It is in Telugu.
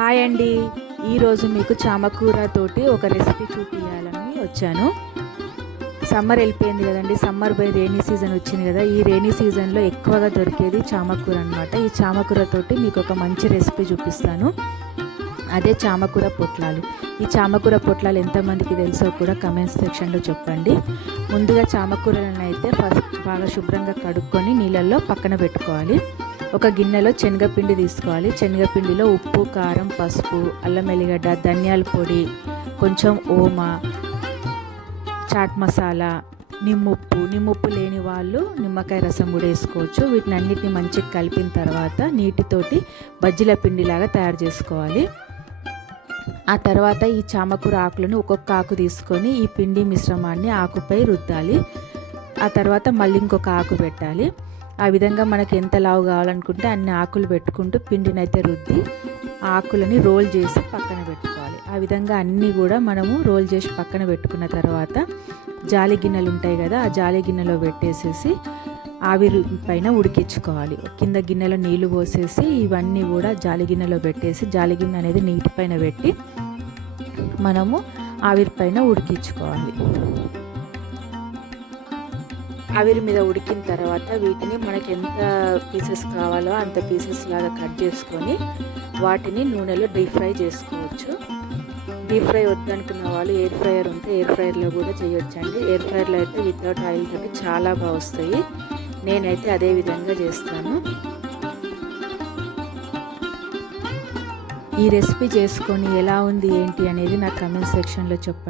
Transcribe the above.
హాయ్ అండి. ఈరోజు మీకు చామకూర తోటి ఒక రెసిపీ చూపించాలని వచ్చాను. సమ్మర్ వెళ్ళిపోయింది కదండి. సమ్మర్ బై రైనీ సీజన్ వచ్చింది కదా. ఈ రైనీ సీజన్లో ఎక్కువగా దొరికేది చామకూర అనమాట ఈ చామకూర తోటి మీకు ఒక మంచి రెసిపీ చూపిస్తాను. అదే చామకూర పొట్లాలు. ఈ చామకూర పొట్లాలు ఎంతమందికి తెలుసో కూడా కమెంట్స్ సెక్షన్లో చెప్పండి. ముందుగా చామకూరలను అయితే ఫస్ట్ బాగా శుభ్రంగా కడుక్కొని నీళ్ళల్లో పక్కన పెట్టుకోవాలి. ఒక గిన్నెలో శనగపిండి తీసుకోవాలి. శనగపిండిలో ఉప్పు కారం పసుపు అల్లం ఎల్లిగడ్డ ధనియాల పొడి కొంచెం ఓమ చాట్ మసాలా నిమ్ముప్పు. నిమ్ముప్పు లేని వాళ్ళు నిమ్మకాయ రసం కూడా వేసుకోవచ్చు. వీటిని అన్నిటిని మంచిగా కలిపిన తర్వాత నీటితోటి బజ్జీల పిండిలాగా తయారు చేసుకోవాలి. ఆ తర్వాత ఈ చామకూర ఆకులను ఒక్కొక్క ఆకు తీసుకొని ఈ పిండి మిశ్రమాన్ని ఆకుపై రుద్దాలి. ఆ తర్వాత మళ్ళీ ఇంకొక ఆకు పెట్టాలి. ఆ విధంగా మనకి ఎంత లావు కావాలనుకుంటే అన్ని ఆకులు పెట్టుకుంటూ పిండిని అయితే రుద్ది ఆకులని రోల్ చేసి పక్కన పెట్టుకోవాలి. ఆ విధంగా అన్నీ కూడా మనము రోల్ చేసి పక్కన పెట్టుకున్న తర్వాత జాలి గిన్నెలు ఉంటాయి కదా ఆ జాలి గిన్నెలో పెట్టేసేసి ఆవిరి పైన ఉడికించుకోవాలి. కింద గిన్నెలో నీళ్ళు పోసేసి ఇవన్నీ కూడా జాలి గిన్నెలో పెట్టేసి జాలి గిన్నె అనేది నీటి పైన పెట్టి మనము ఆవిరి పైన ఉడికించుకోవాలి. ఆవిరి మీద ఉడికిన తర్వాత వీటిని మనకి ఎంత పీసెస్ కావాలో అంత పీసెస్ లాగా కట్ చేసుకొని వాటిని నూనెలో డీప్ ఫ్రై చేసుకోవచ్చు. డీప్ ఫ్రై వద్దనుకున్న వాళ్ళు ఎయిర్ ఫ్రైయర్ ఉంటే ఎయిర్ ఫ్రైయర్లో కూడా చేయొచ్చండి. ఎయిర్ ఫ్రైయర్లో అయితే వితౌట్ ఆయిల్ తోటి చాలా బాగా వస్తాయి. నేనైతే అదే విధంగా చేస్తాను. ఈ రెసిపీ చేసుకొని ఎలా ఉంది ఏంటి అనేది నా కమెంట్ సెక్షన్లో చెప్పండి.